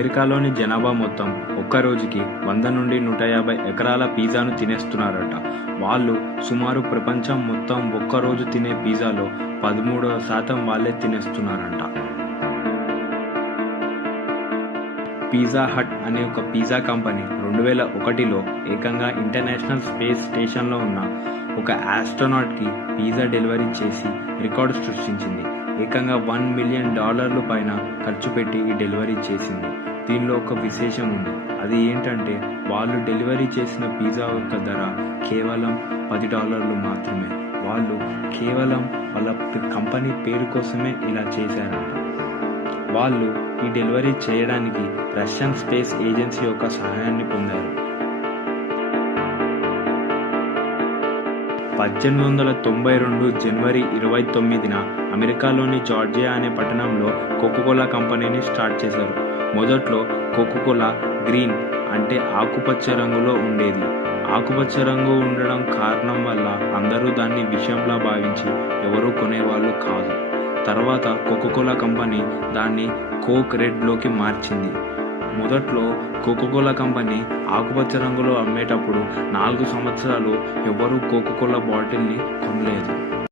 అమెరికాలోని జనాభా మొత్తం ఒక్క రోజుకి 100 నుండి 150 ఎకరాల పిజ్జాను తినేస్తున్నారట. వాళ్ళు సుమారు ప్రపంచం మొత్తం ఒక్క రోజు తినే పిజ్జాలో 13% వాళ్ళే తినేస్తున్నారంట. పిజ్జా హట్ అనే ఒక పిజ్జా కంపెనీ 2001లో ఏకంగా ఇంటర్నేషనల్ స్పేస్ స్టేషన్లో ఉన్న ఒక ఆస్ట్రోనాట్కి పిజ్జా డెలివరీ చేసి రికార్డు సృష్టించింది. ఏకంగా $1 మిలియన్ పైన ఖర్చు పెట్టి ఈ డెలివరీ చేసింది. దీనిలో ఒక విశేషం ఉంది. అది ఏంటంటే వాళ్ళు డెలివరీ చేసిన పిజ్జా యొక్క ధర కేవలం $10 మాత్రమే. వాళ్ళు కేవలం వాళ్ళ కంపెనీ పేరు కోసమే ఇలా చేశారంట. వాళ్ళు ఈ డెలివరీ చేయడానికి రష్యన్ స్పేస్ ఏజెన్సీ యొక్క సహాయాన్ని పొందారు. 1892 జనవరి 29న అమెరికాలోని జార్జియా అనే పట్టణంలో కోకోకోలా కంపెనీని స్టార్ట్ చేశారు. మొదట్లో కోకోకోలా గ్రీన్ అంటే ఆకుపచ్చ రంగులో ఉండేది. ఆకుపచ్చ రంగు ఉండడం కారణం వల్ల అందరూ దాన్ని విషంలా భావించి ఎవరూ కొనేవాళ్ళు కాదు. తర్వాత కోకోకోలా కంపెనీ దాన్ని కోక్ రెడ్లోకి మార్చింది. మొదట్లో కోకోకోలా కంపెనీ ఆకుపచ్చ రంగులో అమ్మేటప్పుడు 4 సంవత్సరాలు ఎవరూ కోకోకోలా బాటిల్ని కొనలేదు.